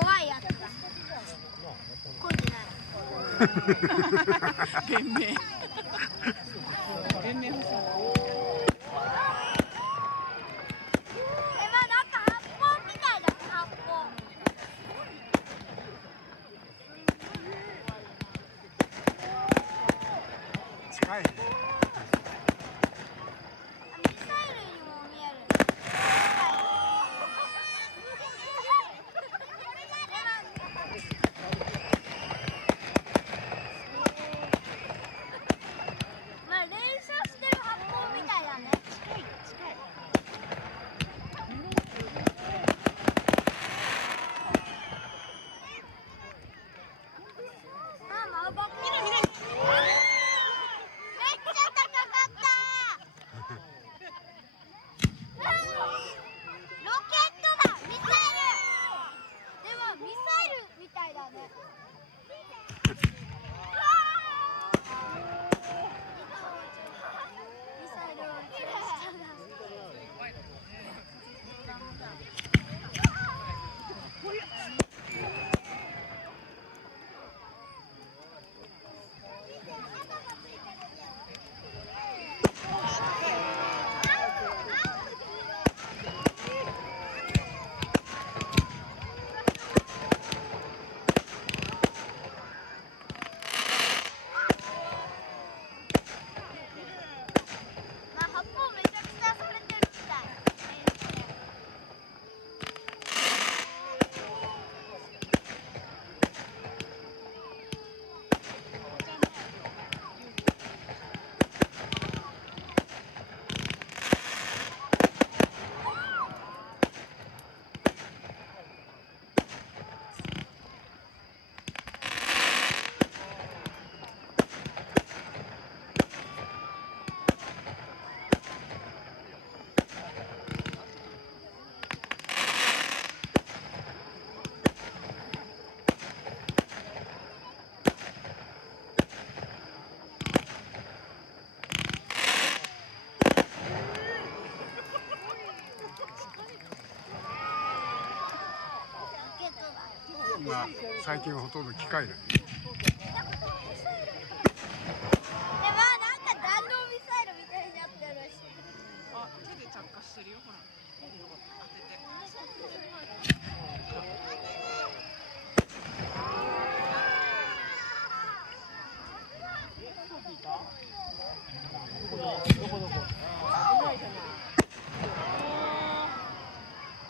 弱いやつだ。こんでない。弁明。弁明欲しい。なんか発泡みたいだ、発泡。近いね。ミサイルにも見える。まあ連射してる発泡みたいだね。近い。ママ、僕。めっちゃ高かった。ロケットだ、ミサイル。でもミサイルみたいだね。ミサイルを撃ち出したな。まあ発泡めちゃくちゃされてるみたい。まあ最近はほとんど機械だね。でもなんか弾道ミサイルみたいになってるし。あ、手で着火してるよ、ほら。当てて。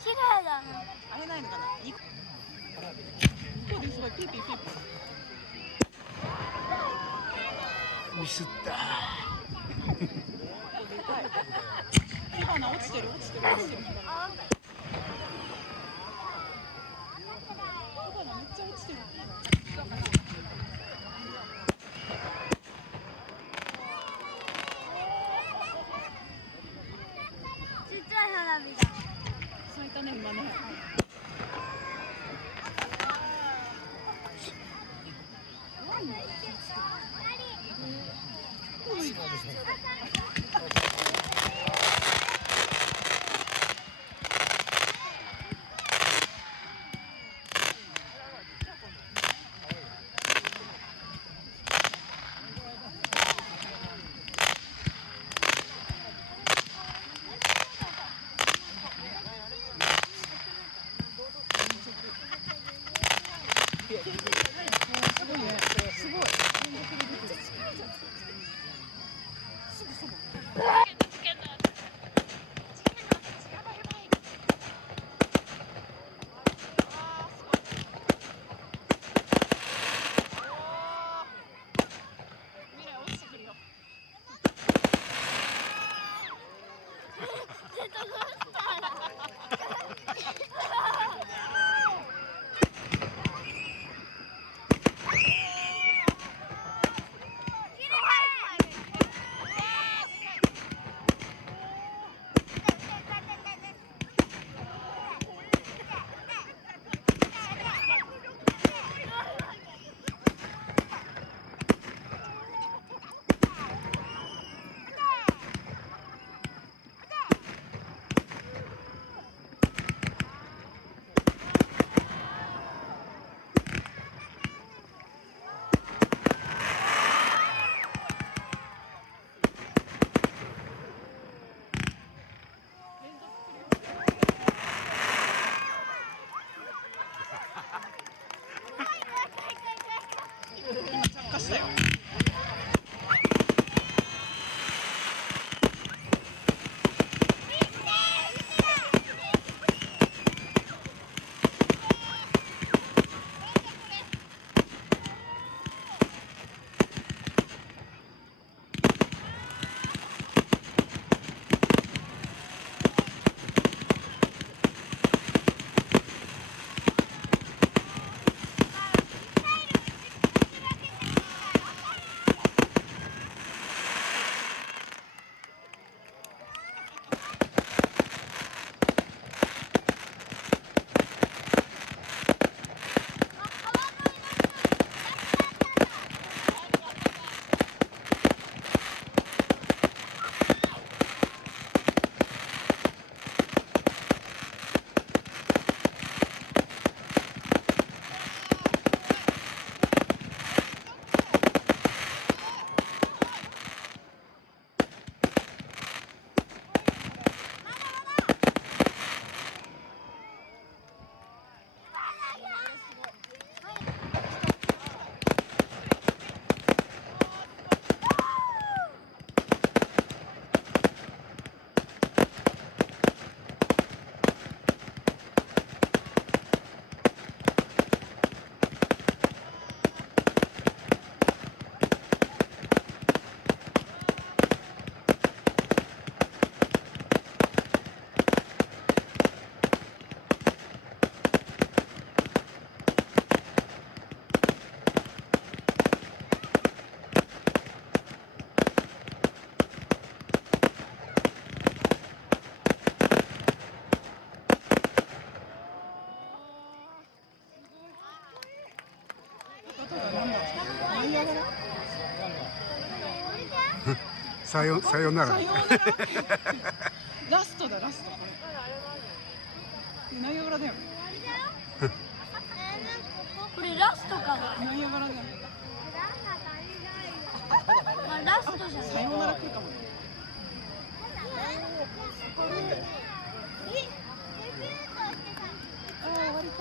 綺麗だな。あれないのかな。向こうですごいピーピーピーピー。ミスった。火花落ちてる。火花めっちゃ落ちてる。ちっちゃい花火だ。咲いたね、今ね。さよならさようならラストだラストこれナイアガラだよこれラストかな。ナイアガラだよまあ、ラストじゃない。さようなら来るかもあー終わりか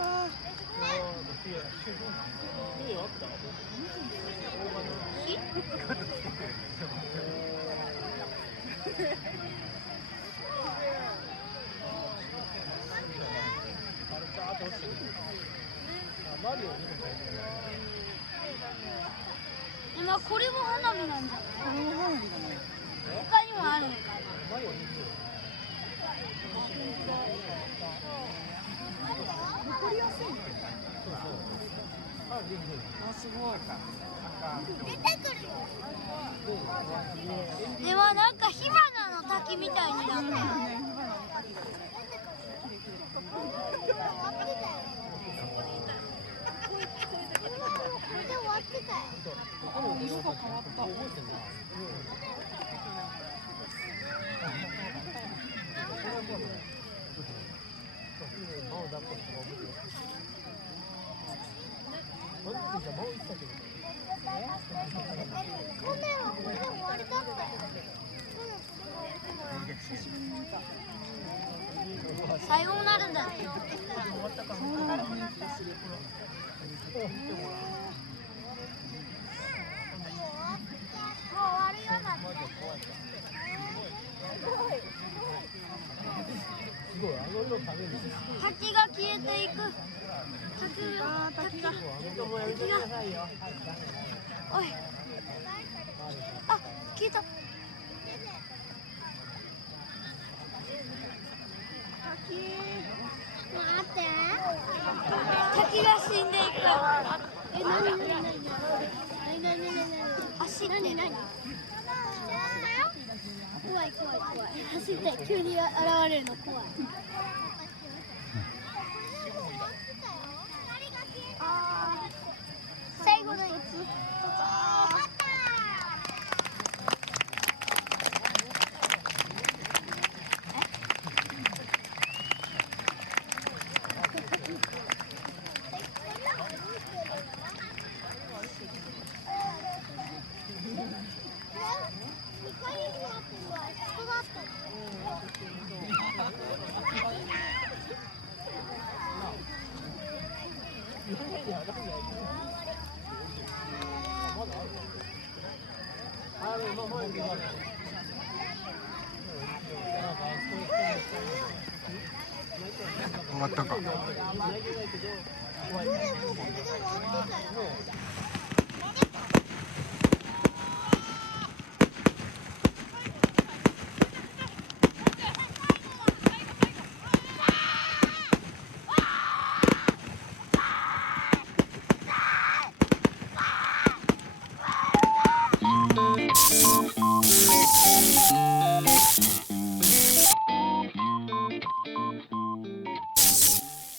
まあ、これも花火なんじゃない。これも花火だね他にもあるのか残りやすいねあすごい出てくるよ。でもなんか火花の滝みたいになってる。これで終わってたよ。色が変わった去年はこれで終わりだったよ。さようならだね。そうなる雰囲気がするもう終わるよだって。滝が消えていく。滝が。おい。あ、消えた。待って。滝が死んでいく。走って。怖い。走って急に現れるの怖い。最後のやつ。終わったか。これもうこれで終わってたよ。